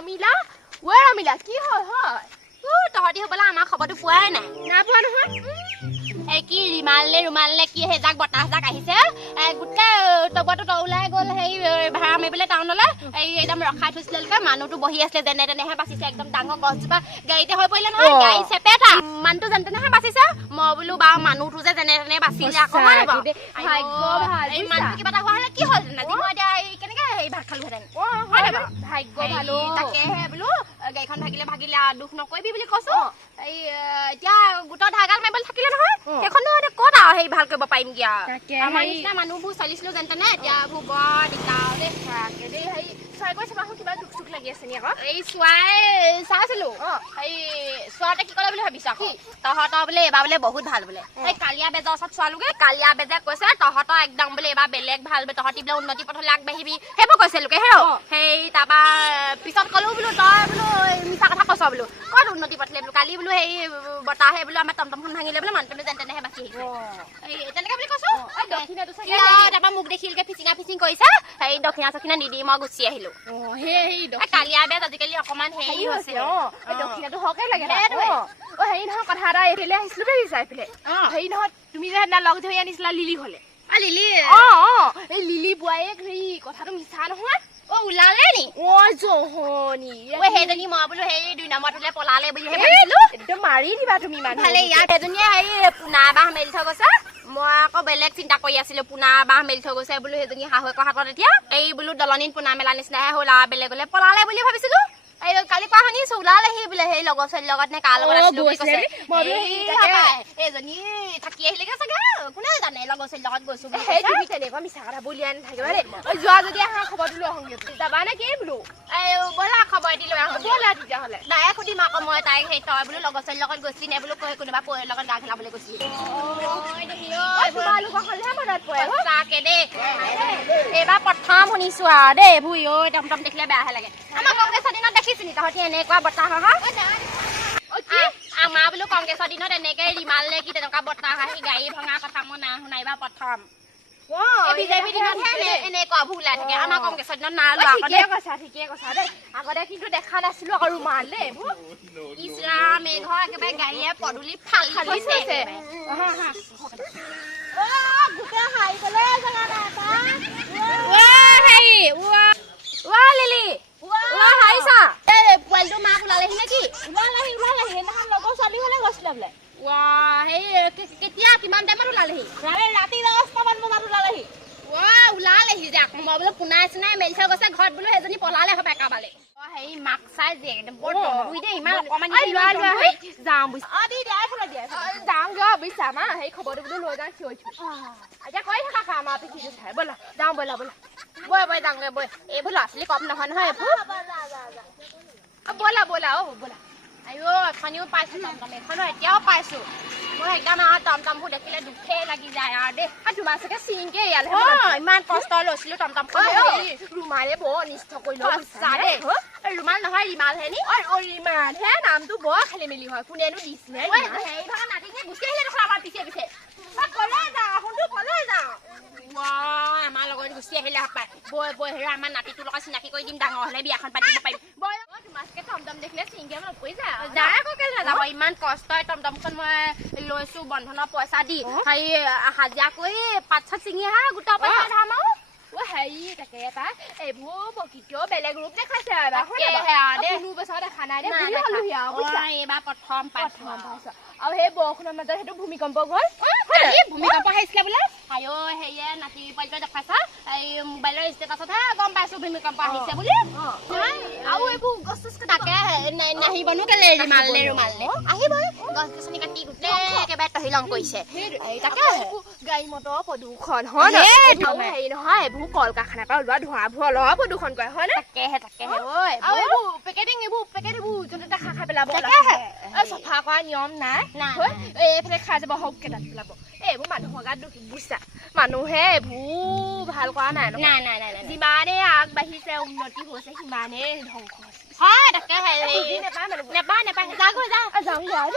ৰমিলা ৰমিলা কি হয় তহঁতি হ'বলা আমাৰ খবৰটো পোৱাই নাই পোৱা নহয় এই কি ৰুমালে কি সেইজাক বতাহজাক আহিছে গোটেই টবটো ওলাই গ'ল সেই ভাড়া মাৰিবলৈ টাউনলৈ এই একদম ৰখাই থৈছিলে মানুহটো বহি আছিলে যেনে তেনেহে বাচিছে একদম ডাঙৰ গছজোপা গাড়ীতে হৈ পৰিলে নহয় গাড়ী চেপেটা মানুহটো যেনে তেনেহে বাচিছে মই বোলো বা মানুহটো যে যেনে তেনে বাচিলে অকমান এই মানুহটো কিবা এটা হোৱা হ'লে কি হ'ল আজি মই এতিয়া কেনেকে সেই ভাত খালোহেঁতেন ভাগ্য ভালো তাকেহে বোলো গাড়ীখন ভাগিলে দুখ নকৰিবি বুলি কৈছো এই এতিয়া গোটৰ ধাগাল মাৰিবলৈ থাকিলে নহয় সেইখনো এতিয়া ক'ত আৰু সেই ভাল কৰিব পাৰিমগে আমাৰ নিচিনা মানুহবোৰ চলিছিলো যেন তেনে এতিয়া এইবোৰ বৰ দিগদাৰ দেই হেৰি চোৱাই গৈ চাবাচোন কিবা দুখ চুখ লাগি আছে নি আকৌ এই চোৱাই চাইছিলো এই চোৱাতে কি ক'লে বুলি ভাবিছ আকৌ তহঁতৰ বোলে এইবাৰ বোলে বহুত ভাল বোলে এই কালিয়া বেজৰ ওচৰত চোৱালোগে কালিয়া বেজে কৈছে তহঁতৰ একদম বোলে এইবাৰ বেলেগ ভাল বোলে তহঁতি বোলে উন্নতি পথলৈ আগবাঢ়িবি সেইবোৰ কৈছে লোকে সেই তাৰপৰা পিছত ক'লো বোলো তই বোলো মিছা কথা কৈছ বোলো ক'ত উন্নতি পথলে বোলো কালি বোলো সেই বতাহে বোলো আমাৰ টমটমখন ভাঙিলে বোলে মানুহটো যেন তেনেহে বাচি আহিছে তেনেকে বুলি কৈছো তাৰপৰা মোক দেখিলকে ফিচিং কৰিছে সেই দক্ষিণা চক্ষিণা নিদি মই গুচি আহিলো কালিয়া বেজ আজিকালি অকমান হেৰি হৈছে দক্ষিণাটো হকে লাগে হেৰি নহয় কথা এটা এইফালে আহিছিলো দেই এইফালে হেৰি নহয় তুমি যে সেইদিনা লগ ধৰি আনিছিলা লিলি ঘৰলে লিলি এই লিলি বোৱাৰীক হেৰি কথাটো মিছা নহয় ওলালে নি জহনি সেইজনী মই বোলো সেই 2 নম্বৰটোলে পলালে বুলিহে ভাবিছিলো একদম মাৰি দিবা তুমি মানুহ ভালে ইয়াত সেইজনীয়ে সেই পোনা বাহ মেলি থৈ গৈছে মই আকৌ বেলেগ চিন্তা কৰি আছিলো পোনা বাহ মেলি থৈ গৈছে বোলো সেইজনী শাহুৱেকৰ হাতত এতিয়া এই বোলো দলনিত পোনা মেলা নিচিনাহে হ'ল আৰু বেলেগলে পলালে বুলি ভাবিছিলো এই কালি কোৱা শুনিছো ওলালেহি বোলে সেই লগৰ ছোৱালীৰ লগত নে কাৰ লগত আছিলো বুলি কৈছে এইজনী থাকি আহিলেগে চাগে কোনে জানে লগৰ ছোৱালীৰ লগত গৈছো সেই তুমি তেনেকুৱা মিছা কথা বলিয়াই নাথাকিবা দেই যোৱা যদি আহা খবৰটো লৈ আহোঁগে যাবা নে কি বোলো এই ব'লা খবৰ দি লৈ আহোঁ ব'লা তেতিয়াহ'লে নায়ে সুধিম আকৌ মই তাইক সেই তই বোলো লগৰ ছোৱালীৰ লগত গৈছিলি নে বোলো কোনোবা পৰিয়ালৰ লগত গা খেলাবলৈ গৈছিলি তোমালোকৰ হ'লেহে মনত পৰে তাকে দেই এইবাৰ প্ৰথম শুনিছো আৰু দেই এইবোৰ টমটম দেখিলে বেয়াহে লাগে আমাৰ কংগ্ৰেছৰ দিনত দেখিছিলি তহঁতি এনেকুৱা বতাহ আমাৰ বোলো কংগ্ৰেছৰ দিনত এনেকে ৰিমাল নে কি তেনেকুৱা বতাহ আহি গাড়ী ভঙা কথা মই নাই শুনা এইবাৰ প্ৰথম বিজেপি দিনতহে এনেকুৱা ভুল ওলাই থাকে আমাৰ কংগ্ৰেছৰ দিনত নাই লোৱা ঠিকে কৈছা দেই আগতে কিন্তু দেখা নাছিলো আকৌ ৰুমাল দেই ইছৰাম মেঘৰ একেবাৰে গাড়ীয়ে পদূলি ফালিছে পোৱালিটো মাক ওলালেহি নেকি সেইদিনাখন লগৰ ছোৱালী হ'লে গৈছিলে বোলে কেতিয়া কিমান টাইমত ওলালেহি ৰাতি 10টামান বজাত ওলালেহি ওলালেহি যে আকৌ মই বোলো পোনাই চোনাই মেলি থৈ গৈছে ঘৰত বোলো সেইজনী পলালে হ'ব একাবালে হেৰি মাক চাই যে একদম বৰ দেই ইমান অকমান যাওঁ যাওঁগে বুজিছা আমাৰ সেই খবৰটো বোলো লৈ যাওঁ থিয় এতিয়া কৈ থাকা আমাৰ পিঠিটো চাই ব'লা যাওঁ ব'লা যাওঁগে বৈ এইবোৰ ল'ৰা ছোৱালী কম নহয় এইবোৰ ব'লা আইও এখনিও পাইছো টমটম এখনো এতিয়াও পাইছো মই একদম টমটমবোৰ দেখিলে দুখেই লাগি যায় আৰু দেই তোমাৰ চাগে চিংকে ইয়ালে ইমান কষ্ট লৈছিলো টমটমখন ৰুমালে বৰ অনিষ্ট কৰিলো ৰুমাল নহয় ৰিমালহে নি ৰিমাল হে নামটো বৰ খেলি মেলি হয় কোনেনো দিছিলে গুচি আহিলে দেখোন আমাৰ পিছে আমাৰ লগত গুচি আহিলে পাই বৈ হেৰি আমাৰ নাতিটোৰ লগত চিনাকি কৰি দিম ডাঙৰ হ'লে বিয়াখন পাতিব পাৰিম তোমাকে টমটম দেখিলে চিংকে মনত পৰি যায় আকৌ কেলে নাযাব ইমান কষ্টই টমটমখন মই লৈছো বন্ধনৰ পইচা দি হেৰি হাজিৰা কৰি পাত চাত ছিঙি আহা গোটা পইচা ধাম আৰু হেৰি তাকে এটা এইবোৰ প্ৰকৃতিও বেলেগ ৰূপ দেখাইছে দেখা নাই এইবাৰ প্ৰথম পাইছো আৰু সেই বৰষুণৰ মাজত সেইটো ভূমিকম্প গ'ল ভূমিকম্প আহিছিলে বোলে আইও হেৰিয়ে নাতি পোৱালিটোৱে দেখাইছা এই মোবাইলৰ ষ্টেটাছতহে গম পাইছো ভূমিকম্প আহিছে বুলি আৰু এইবোৰ গছ তাকে নাহিবনো কেলে ৰুমালে আহিবই গছ গছনি কাটি গোটেই একেবাৰে তহিলং কৰিছে তাকে গাড়ী মটৰ প্ৰদূষণ হয় হেৰি নহয় এইবোৰ কল কাৰখানাৰ পৰা ওলোৱা ধোঁৱাবোৰ অলপ প্ৰদূষণ কৰে হয় তাকেহে এইবোৰ পেকেটিং এইবোৰ য'তে ত'তে খাই পেলাব চফা কৰা নিয়ম নাই এইফালে খাই যাব হওক কেইটাত পেলাব এইবোৰ মানুহৰ গাত দুখ বুজিছা মানুহে এইবোৰ ভাল কৰা নাই যিমানে আগবাঢ়িছে উন্নতি হৈছে সিমানে ধ্বংস হৈছে হয় তাকে নেপায় যাওঁ